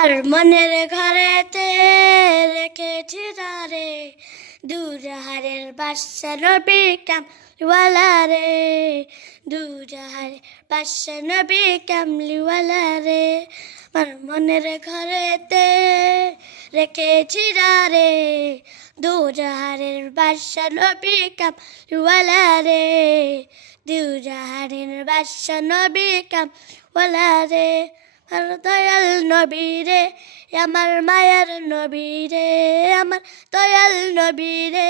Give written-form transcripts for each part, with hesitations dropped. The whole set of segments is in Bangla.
আর মনের ঘরেতে রেখেছি যারে দুজাহারের বাদশা নবী কামলিওয়ালা রে, দুজাহারের বাদশা নবী কামলিওয়ালা রে। আর মনের ঘরেতে রেখেছি যারে দুজাহারের বাদশা নবী কামলিওয়ালা রে, দুজাহারের বাদশা নবী কামলিওয়ালা রে। আর দয়াল নবী রে আমার মায়ার নবী রে, আমার দয়াল নবী রে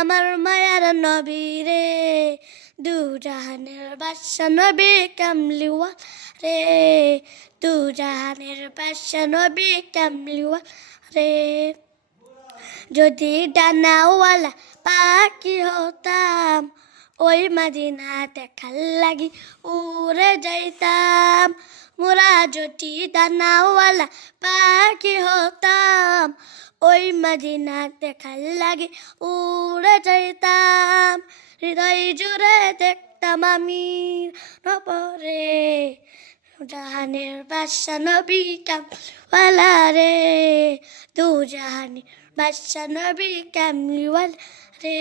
আমার মায়ার নবী রে, দুজাহানের বাদশা নবী কামলিওয়ালা রে, দুজাহানের বাদশা নবী কামলিওয়ালা রে। যদি ডানাওয়ালা পাখি হতাম ওই মদিনা দেখার লাগি উড়ে যাইতাম, মোরা যদি ডানাওয়ালা পাখি হতাম ওই মদিনা দেখার লাগি উড়ে যাইতাম। হৃদয় জুড়ে দেখতাম আমি নবরে জাহানের বাদশা নবী কামলিওয়ালা রে, দুজাহানের বাদশা নবী কামলিওয়ালা রে।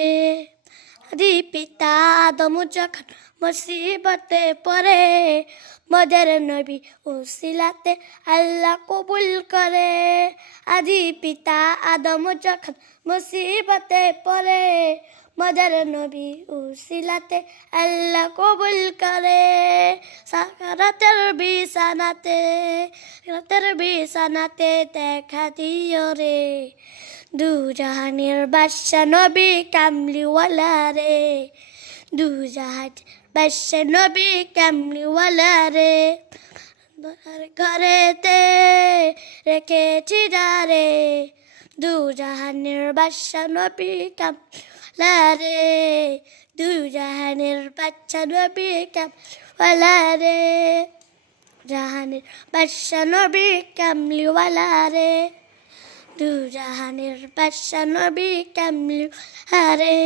আদি পিতা আদম যখন মুসিবতে পড়ে মদের নবী উসিলাতে আল্লাহ কবুল করে। আদি পিতা আদম যখন মুসিবতে পড়ে মদের নবী উসিলাতে আল্লাহ কবুল করে। সাকারাতের বিছানাতে দেখা দিও রে, দুজাহানের বাদশা নবী কামলিওয়ালা রে, দুজাহানের বাদশা নবী কামলিওয়ালা রে। ঘরেতে রেখেছি যারে দুজাহানের বাদশা নবী কামলিওয়ালা রে, দুজাহানের বাদশা নবী কামলিওয়ালা রে, জাহানের বাদশা নবী কামলিওয়ালা রে, দুজাহানের বাদশা নবী কামলিওয়ালা রে।